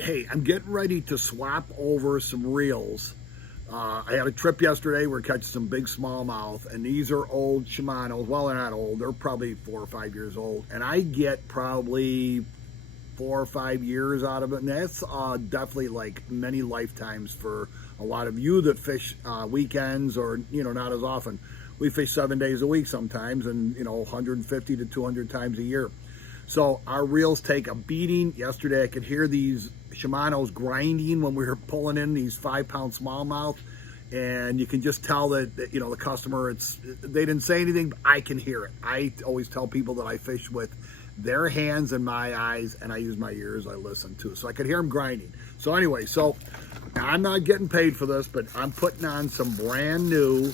Hey, I'm getting ready to swap over some reels. I had a trip yesterday. We're catching some big smallmouth, and these are old Shimanos. Well, they're not old. They're probably 4 or 5 years old, and I get probably 4 or 5 years out of it, and that's definitely like many lifetimes for a lot of you that fish weekends or not as often. We fish 7 days a week sometimes, and 150 to 200 times a year. So our reels take a beating. Yesterday I could hear these Shimanos grinding when we were pulling in these 5-pound smallmouth, and you can just tell that the customer, they didn't say anything, but I can hear it. I always tell people that I fish with their hands and my eyes, and I use my ears. I listen too, so I could hear them grinding. So anyway, so I'm not getting paid for this, but I'm putting on some brand new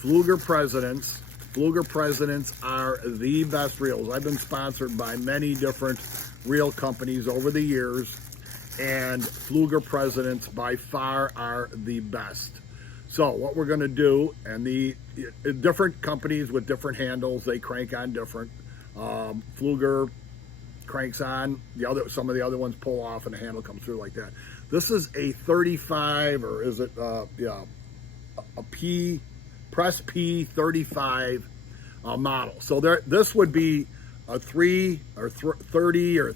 Pflueger Presidents. Pflueger Presidents are the best reels. I've been sponsored by many different reel companies over the years, and Pflueger Presidents by far are the best. So what we're going to do, and the different companies with different handles, they crank on different. Pflueger cranks on, some of the other ones pull off and the handle comes through like that. This is a 35, or is it a Press P 35 model. So this would be a 3 or 30 or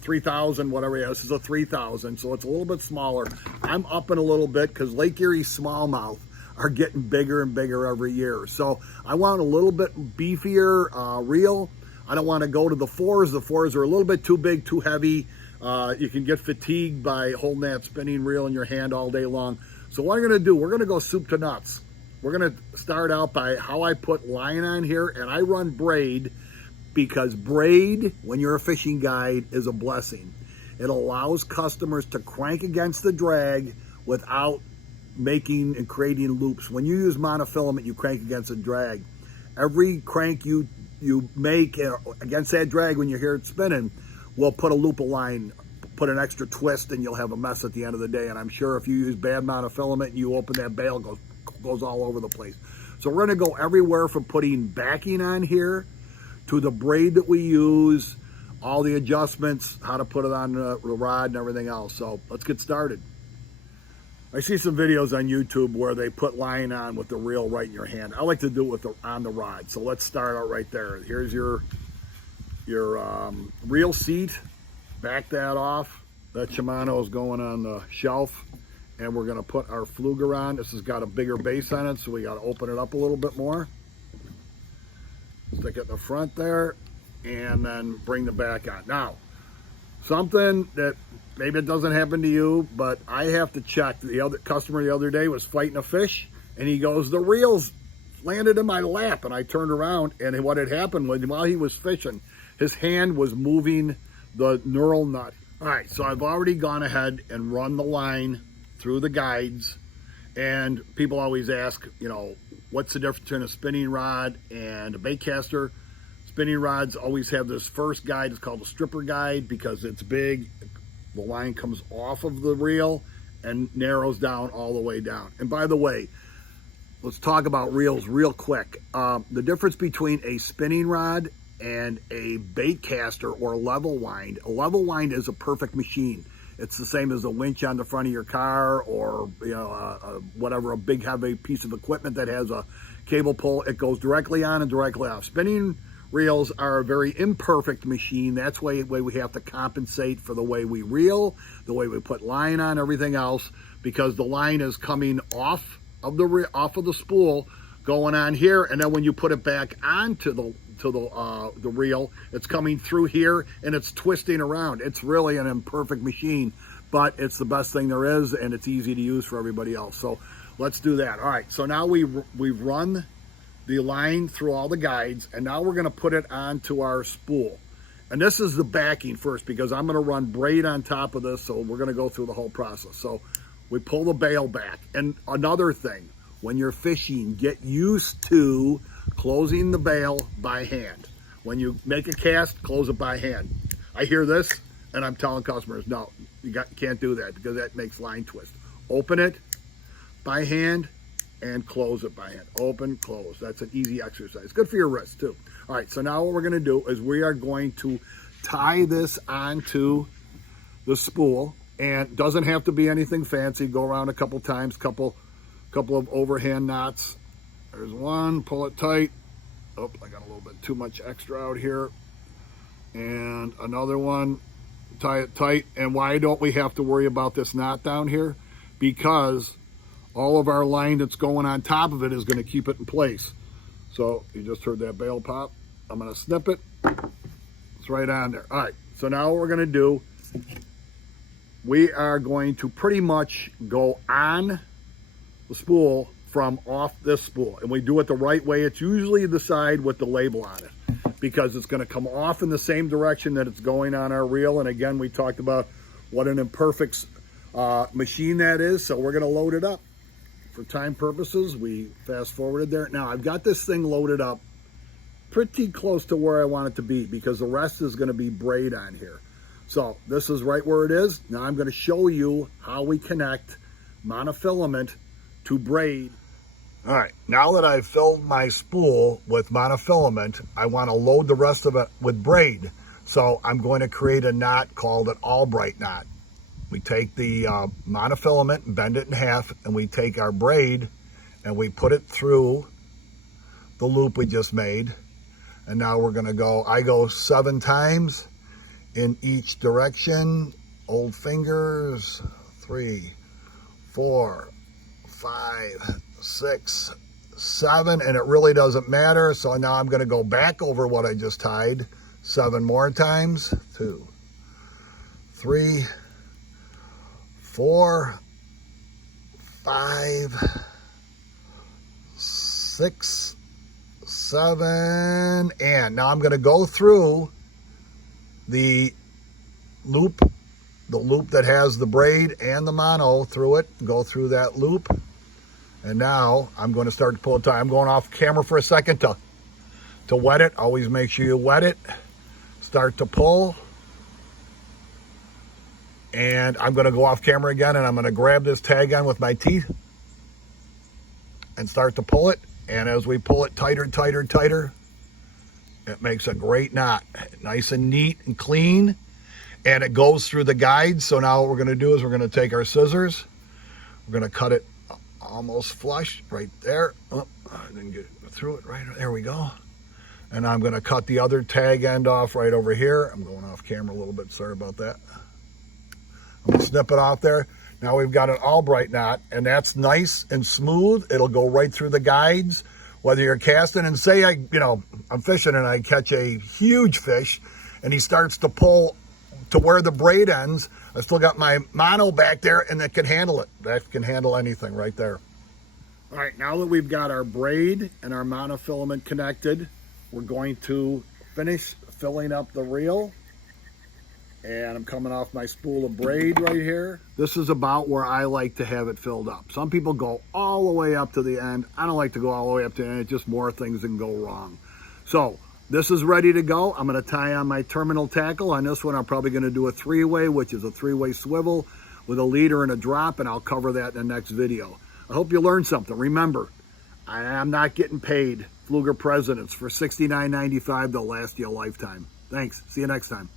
3,000, whatever. Yeah, this is a 3,000, so it's a little bit smaller. I'm upping a little bit because Lake Erie smallmouth are getting bigger and bigger every year. So I want a little bit beefier reel. I don't want to go to the 4s. The 4s are a little bit too big, too heavy. You can get fatigued by holding that spinning reel in your hand all day long. So what I'm going to do, we're going to go soup to nuts. We're going to start out by how I put line on here, and I run Braid because Braid, when you're a fishing guide, is a blessing. It allows customers to crank against the drag without making and creating loops. When you use monofilament, you crank against the drag. Every crank you make against that drag when you hear it spinning will put a loop of line, put an extra twist, and you'll have a mess at the end of the day. And I'm sure if you use bad monofilament and you open that bail, it goes all over the place. So we're going to go everywhere from putting backing on here to the braid that we use, all the adjustments, how to put it on the rod and everything else. So let's get started. I see some videos on YouTube where they put line on with the reel right in your hand. I like to do it on the rod. So let's start out right there. Here's your reel seat. Back that off. That Shimano is going on the shelf. And we're going to put our Pflueger on. This has got a bigger base on it, so we got to open it up a little bit more. Stick it in the front there, and then bring the back on. Now, something that maybe it doesn't happen to you, but I have to check. The other customer the other day was fighting a fish, and he goes, the reels landed in my lap, and I turned around, and what had happened was while he was fishing, his hand was moving the knurl nut. All right, so I've already gone ahead and run the line through the guides, and people always ask, what's the difference between a spinning rod and a bait caster? Spinning rods always have this first guide. It's called a stripper guide because it's big. The line comes off of the reel and narrows down all the way down. And by the way, let's talk about reels real quick. The difference between a spinning rod and a bait caster or a level wind. A level wind is a perfect machine. It's the same as a winch on the front of your car, or a big heavy piece of equipment that has a cable pull. It goes directly on and directly off. Spinning reels are a very imperfect machine. That's why we have to compensate for the way we reel, the way we put line on, everything else, because the line is coming off of the spool, going on here, and then when you put it back onto the reel, it's coming through here and it's twisting around. It's really an imperfect machine, but it's the best thing there is, and it's easy to use for everybody else. So let's do that. All right, so now we've run the line through all the guides, and now we're going to put it onto our spool. And this is the backing first, because I'm going to run braid on top of this, so we're going to go through the whole process. So we pull the bail back. And another thing, when you're fishing, get used to closing the bail by hand. When you make a cast, close it by hand. I hear this, and I'm telling customers, no, you can't do that because that makes line twist. Open it by hand and close it by hand. Open, close. That's an easy exercise. Good for your wrist too. All right, so now what we're going to do is we are going to tie this onto the spool, and doesn't have to be anything fancy. Go around a couple times, couple of overhand knots. There's one, pull it tight. Oh, I got a little bit too much extra out here. And another one, tie it tight. And why don't we have to worry about this knot down here? Because all of our line that's going on top of it is going to keep it in place. So you just heard that bail pop. I'm going to snip it. It's right on there. All right, so now what we're going to do, we are going to pretty much go on the spool from off this spool, and we do it the right way. It's usually the side with the label on it, because it's going to come off in the same direction that it's going on our reel. And again, we talked about what an imperfect machine that is, so we're going to load it up. For time purposes, we fast forwarded there. Now I've got this thing loaded up pretty close to where I want it to be, because the rest is going to be braid on here. So this is right where it is. Now I'm going to show you how we connect monofilament to braid. All right, now that I've filled my spool with monofilament, I want to load the rest of it with braid. So I'm going to create a knot called an Albright knot. We take the monofilament and bend it in half, and we take our braid and we put it through the loop we just made. And now we're going to go, I go 7 times in each direction. Old fingers, 3, 4, 5, 6, 7, and it really doesn't matter. So now I'm going to go back over what I just tied 7 more times. 2, 3, 4, 5, 6, 7, and now I'm going to go through the loop that has the braid and the mono through it. Go through that loop. And now I'm going to start to pull it tight. I'm going off camera for a second to wet it. Always make sure you wet it. Start to pull. And I'm going to go off camera again, and I'm going to grab this tag on with my teeth and start to pull it. And as we pull it tighter, tighter, tighter, it makes a great knot. Nice and neat and clean. And it goes through the guides. So now what we're going to do is we're going to take our scissors. We're going to cut it almost flush right there. Oh, I didn't get through it right there. We go. And I'm going to cut the other tag end off right over here. I'm going off camera a little bit. Sorry about that. I'm going to snip it off there. Now we've got an Albright knot, and that's nice and smooth. It'll go right through the guides, whether you're casting and say I'm fishing and I catch a huge fish and he starts to pull to where the braid ends. I still got my mono back there, and that can handle it. That can handle anything right there. All right, now that we've got our braid and our monofilament connected, we're going to finish filling up the reel. And I'm coming off my spool of braid right here. This is about where I like to have it filled up. Some people go all the way up to the end. I don't like to go all the way up to the end. It's just more things can go wrong. So this is ready to go. I'm going to tie on my terminal tackle. On this one, I'm probably going to do a 3-way, which is a 3-way swivel with a leader and a drop, and I'll cover that in the next video. I hope you learned something. Remember, I am not getting paid Pflueger Presidents for $69.95. They'll last you a lifetime. Thanks. See you next time.